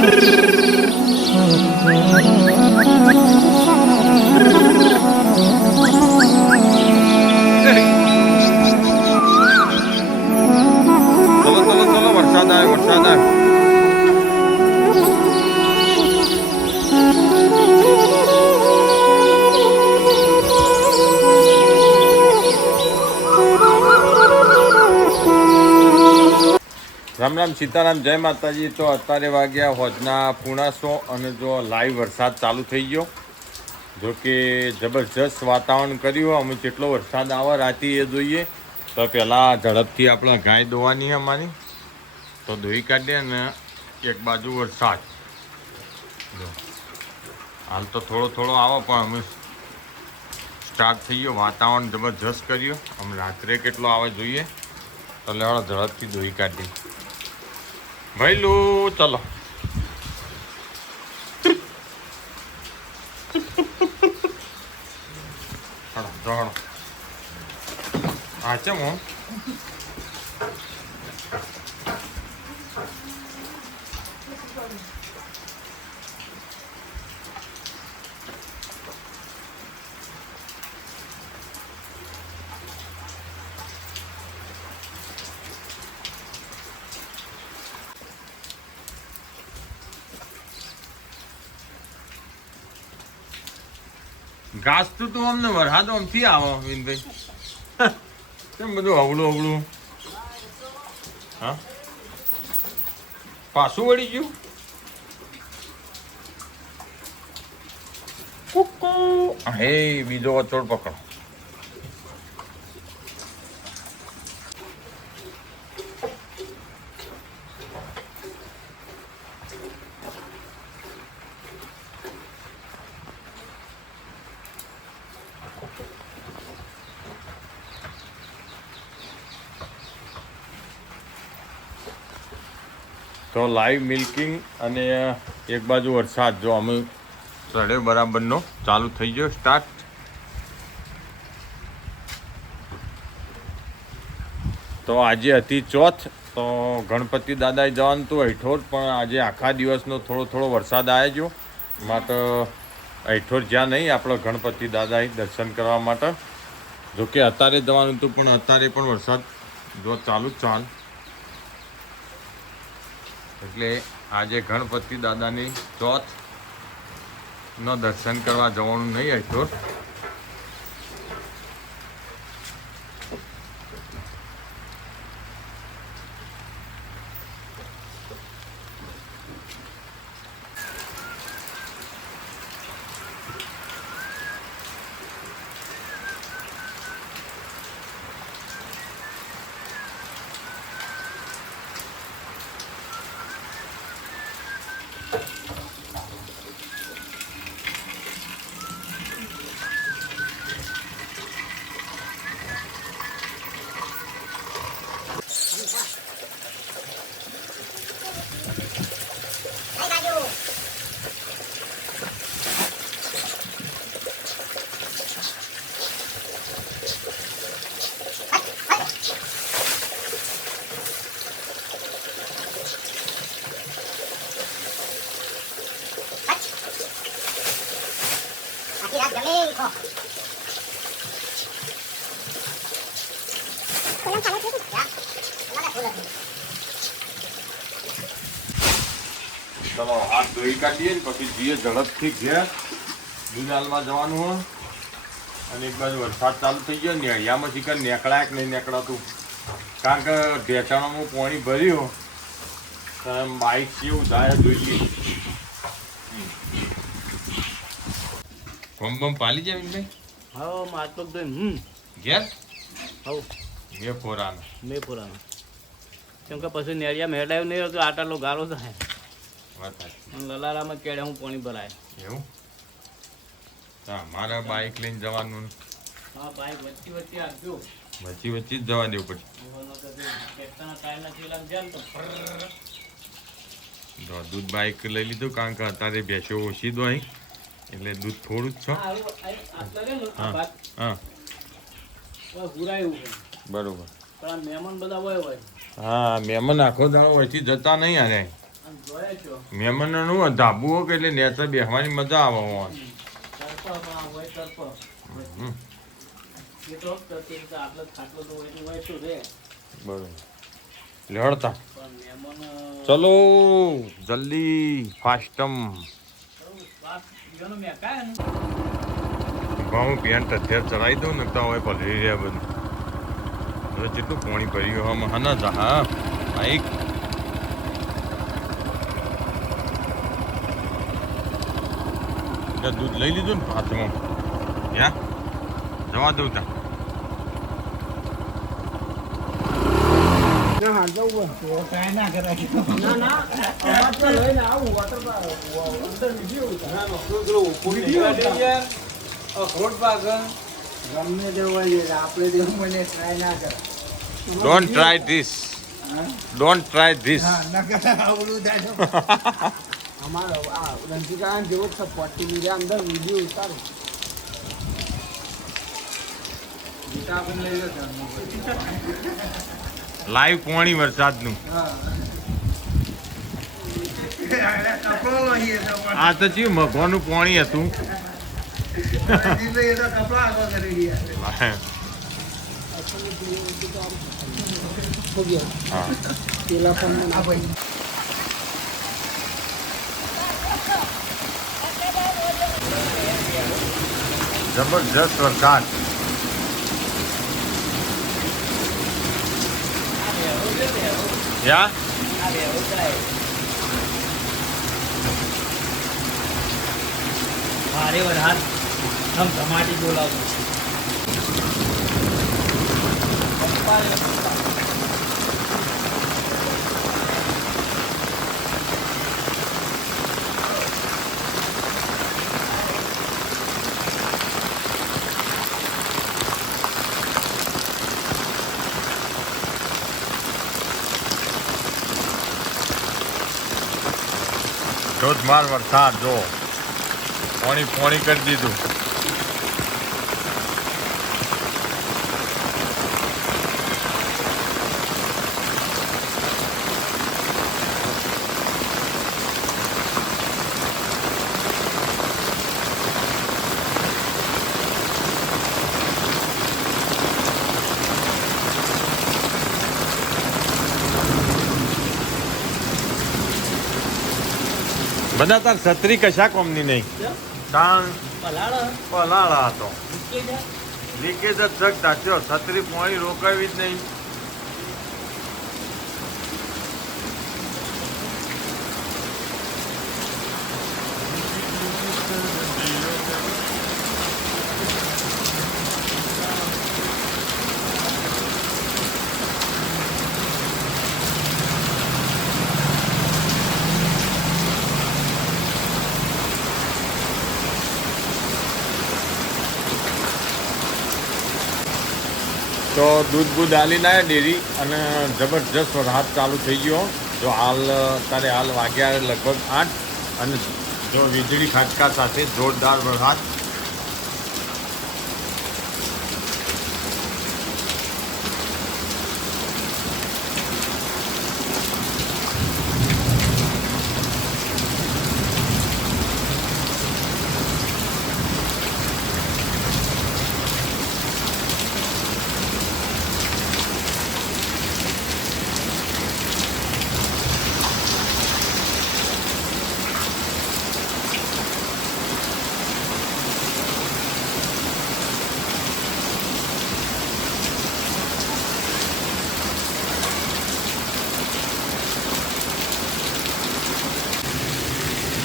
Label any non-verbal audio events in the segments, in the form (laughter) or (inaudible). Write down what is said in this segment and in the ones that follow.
Brrrr. Ram Sitaram, જય માતાજી. તો અત્યારે વાગ્યા હોજના પૂણાસો અને જો લાઈવ વરસાદ ચાલુ થઈ ગયો. જો કે જબરજસ્ત વાતાવરણ કર્યું. અમે જેટલો વરસાદ આવે રાતે એ જોઈએ. તો પહેલાં ઝડપથી આપણે ગાય દોવાની અમારી. તો દોઈ કાઢીએ અને એક બાજુ વરસાદ. હાલ તો થોડો થોડો આવે, પણ અમે સ્ટાર્ટ થઈ ગયો. વાતાવરણ જબરજસ્ત કર્યું. અમે રાત્રે કેટલો આવે જોઈએ. એટલે ઝડપથી દોઈ કાઢી ભૈલું ચલો. હા ચમ હું? ઘાસ તો તું અમને વરસાદ આમથી આવો વિનભાઈ કેમ બધું અવળું અવળું હા? પાછું વળી ગયું? કુકુ. હે બીજો વચોડ પકડો. તો લાઈવ મિલ્કિંગ અને એક બાજુ વરસાદ, જો અમે ચડે બરાબરનો, ચાલુ થઈ ગયો સ્ટાર્ટ તો આજે હતી ચોથ, તો ગણપતિ દાદાએ જવાનું હતું હેઠોર, પણ આજે આખા દિવસનો થોડો થોડો વરસાદ આવ્યો ગયો. માટે હેઠોર જ્યાં નહીં, આપણો ગણપતિ દાદાએ દર્શન કરવા માટે. જોકે અત્યારે જવાનું હતું, પણ અત્યારે પણ વરસાદ જો ચાલુ ચાલ એટલે આજે ગણપતિ દાદાની ચોથ નો દર્શન કરવા જવાનું નહીં હતો આખી રાત જમે ઈ ખો. કોલમ ચાલે હાથ ધોઈ કાઢીએ ને પછી જઈએ ઝડપથી ઘેર. દુલાલમાં જવાનું હોય. અને એક બાજુ વરસાદ ચાલુ થઈ ગયો ને અહીંયામાં શીખર નેકળાય કે નહીં નેકળાતું? કારણ કે ઢેચાણામાં પાણી ભર્યું. તો એમ બાઇક કેવું થાય જોઈએ બમ બમ પાલી જાય ભાઈ હા માટલો તો હમ. ઘેર? હવ. એ ફોરાનો મેં પુરાનો કેમ કે પછી નેડિયા મેળાયું નહીં તો આટાલો ગારો થાય. લલારામાં કેડે હું પાણી ભરાય. એવું? મારા બાઇક લઈને જવાનું. હા વચ્ચે વચ્ચે આપજો વચ્ચે વચ્ચે જ જવા દેવું પડે ટ્રેક્ટરના ટાયરના ચેલામાં જાય ને તો ફર્ર. તો દૂધ બાઇક લઈ લીધું કારણ કે અત્યારે ભેંસો ઓછી દોઈ એટલે દૂધ થોડું જ છો. હા. હા. બસ બરોબર. પણ મહેમાન બધા હોય હોય. હા મહેમાન આખો દાવ અહીંથી જતા નહીં અરે મહેમાનનું ધાબુ હોય એટલે નેચર બેસવાની મજા આવે હોય બરોબર. લડતા ચલો જલ્દી ફાસ્ટમ. હું પેન્ટ અત્યારે ચલાવી દઉં ને તો હવે ભરી રહ્યા બધું. હવે જેટલું પાણી ભરી ગયું આમાં હા ના હા. બાઈક દૂધ લઈ લીધું ને હાથમાં ત્યાં જવા દઉં ત્યાં. ના ના તા ગમે તે હોય આપણે જેવું મને ટ્રાય ના કર. Don't try this don't try this આવડું થાય (laughs) અમારો આ રંજીકા જેવો છે પોટી મીડિયા અંદર વીડિયો ઉતારો. લાઈવ પોણી વરસાદનું. (laughs) આ તો ચિયું મગવાનું પોણી હતું હા પેલા ફોનમાં ના ભાઈ જબરજસ્ત વરસાદ યા ભારે વરસાદ ધમધમાટી બોલાવતો ધોધમાર વરસાદ જો. પોણી પોણી કરી દીધું. બધા તાર છત્રી કશા કોમની નહીં. કારણ પલાળ. પલાળા હતો. લીકેજ જ થયો. છત્રી પોણી રોકાવી જ નહીં. તો દૂધ બૂધ આલી ના ડેરી અને જબરજસ્ત વરસાદ ચાલુ થઈ ગયો જો હાલ અત્યારે હાલ વાગ્યા લગભગ આઠ અને જો વીજળી ખાટકા સાથે જોરદાર વરસાદ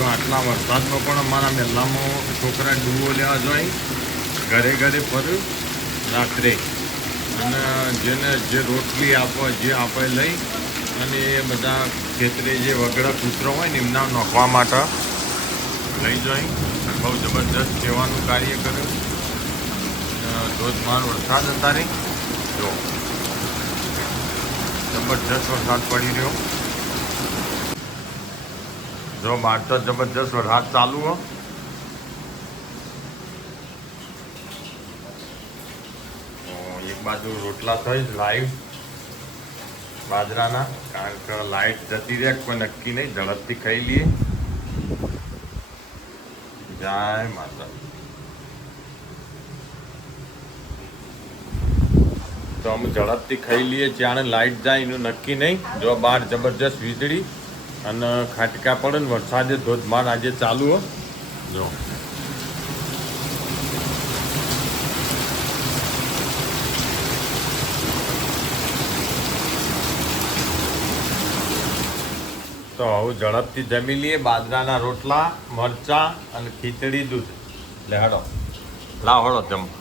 જો આટલા વરસાદમાં પણ અમારા મહેલામાં છોકરા ડૂવો લેવા જાય, ઘરે ઘરે ફર્યું રાત્રે. અને જેને જે રોટલી આપો, જે આપે લઈ, અને એ બધા ખેતરે જે વગડા કૂતરો હોય ને, એમના નોખવા માટે લઈ અને બહુ જબરજસ્ત સેવાનું કાર્ય કર્યું ધોધમાર વરસાદ અત્યારે જો. જબરજસ્ત વરસાદ પડી રહ્યો. જો બહાર તો જબરજસ્ત વરસાદ ચાલુ હો. એક બાજુ રોટલા થઈ લાઈવ બાજરાના, કારણ કે લાઈટ જતી રહે, કોઈ નક્કી નહીં, ઝડપથી ખાઈ લઈએ. જય માતા તો અમે ઝડપથી ખાઈ લઈએ જ્યાં લાઈટ જાય એનું નક્કી નહીં. જો બહાર જબરજસ્ત વીજળી અને ખાટકા પડે ને વરસાદે ધોધમાર આજે ચાલુ હો. જો. તો હવે ઝડપથી જમી લઈએ બાજરાના રોટલા, મરચાં અને ખીચડી દૂધ. લેહડો હડો લાવ હડો જમ